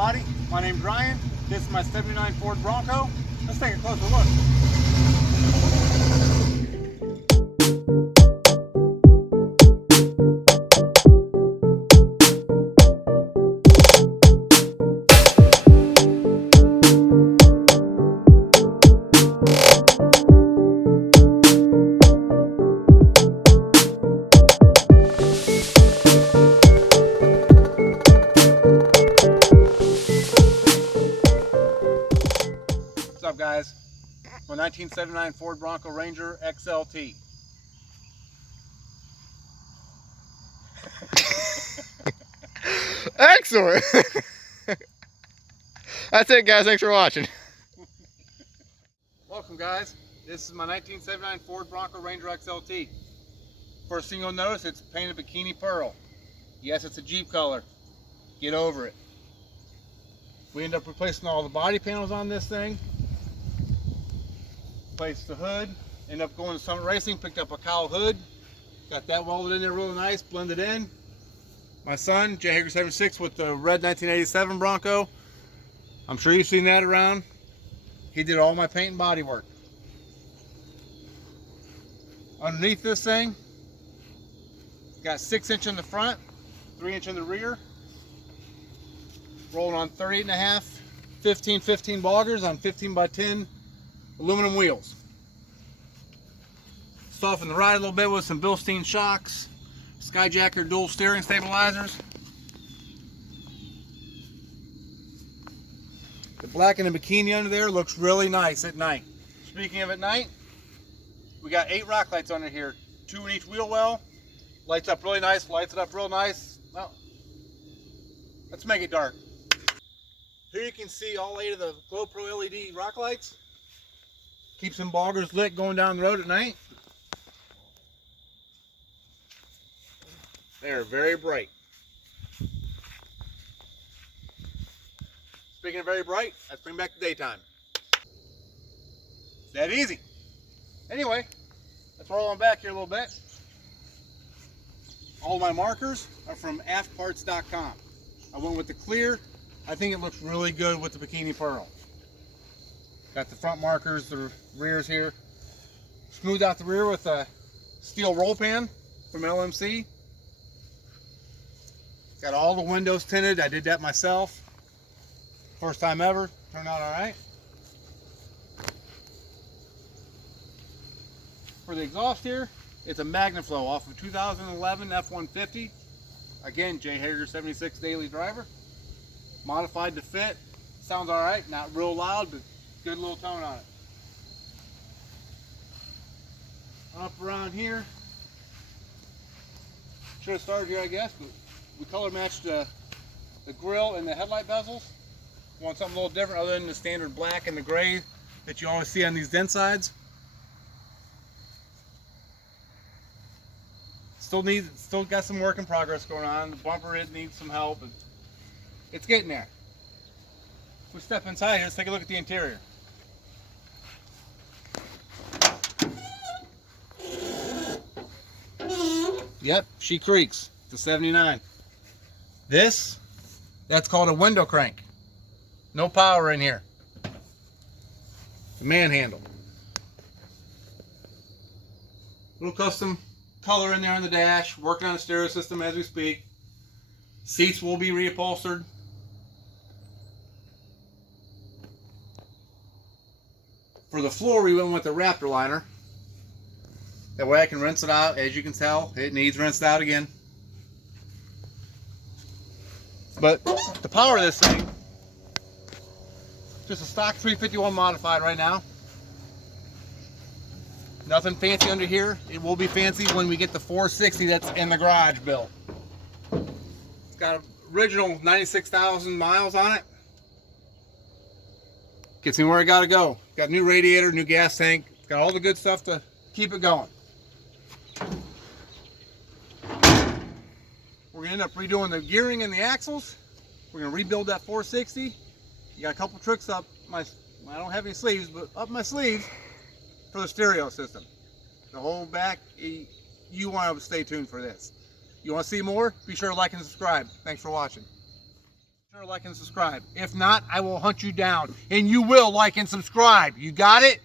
everybody. My name's Ryan. This is my 79 Ford Bronco. Let's take a closer look. What's up, guys? My 1979 Ford Bronco Ranger XLT. Excellent. That's it, guys. Thanks for watching. Welcome, guys. This is my 1979 Ford Bronco Ranger XLT. First thing you'll notice, it's painted Bikini Pearl. Yes, it's a Jeep color. Get over it. We end up replacing all the body panels on this thing. Replaced the hood. Ended up going to Summit Racing, picked up a cowl hood. Got that welded in there real nice, blended in. My son, J Hager 76 with the red 1987 Bronco. I'm sure you've seen that around. He did all my paint and body work. Underneath this thing, got 6" in the front, 3" in the rear. Rolling on 38.5, 15 boggers on 15x10 aluminum wheels. Soften the ride a little bit with some Bilstein shocks, Skyjacker dual steering stabilizers. The black and the bikini under there looks really nice at night. Speaking of at night, we got 8 rock lights under here, 2 in each wheel well. Lights up really nice, lights it up real nice. Well, let's make it dark. Here you can see all 8 of the GoPro LED rock lights. Keeps them boggers lit going down the road at night. They're very bright. Speaking of very bright, let's bring back the daytime. It's that easy. Anyway, let's roll on back here a little bit. All my markers are from aftparts.com. I went with the clear. I think it looks really good with the Bikini Pearl. Got the front markers, the rears here. Smoothed out the rear with a steel roll pan from LMC. Got all the windows tinted. I did that myself. First time ever. Turned out all right. For the exhaust here, it's a MagnaFlow off of 2011 F-150. Again, J Hager 76 daily driver. Modified to fit. Sounds all right. Not real loud, but good little tone on it. Up around here. Should have started here, I guess, but we color matched the grill and the headlight bezels. Want something a little different other than the standard black and the gray that you always see on these dent sides. Still got some work in progress going on. The bumper needs some help, but it's getting there. If we step inside here, let's take a look at the interior. Yep, she creaks. It's a 79. That's called a window crank. No power in here. The manhandle. Little custom color in there on the dash. Working on the stereo system as we speak. Seats will be reupholstered. For the floor, we went with the Raptor liner. That way I can rinse it out. As you can tell, it needs rinsed out again. But to power this thing, just a stock 351 modified right now. Nothing fancy under here. It will be fancy when we get the 460 that's in the garage built. It's got original 96,000 miles on it. Gets me where I gotta go. Got a new radiator, new gas tank. It's got all the good stuff to keep it going. We're gonna end up redoing the gearing and the axles. We're gonna rebuild that 460. You got a couple tricks up my, I don't have any sleeves, but up my sleeves for the stereo system. The whole back, you want to stay tuned for this. You want to see more? Be sure to like and subscribe. Thanks for watching. Sure, like and subscribe. If not, I will hunt you down. And you will like and subscribe. You got it?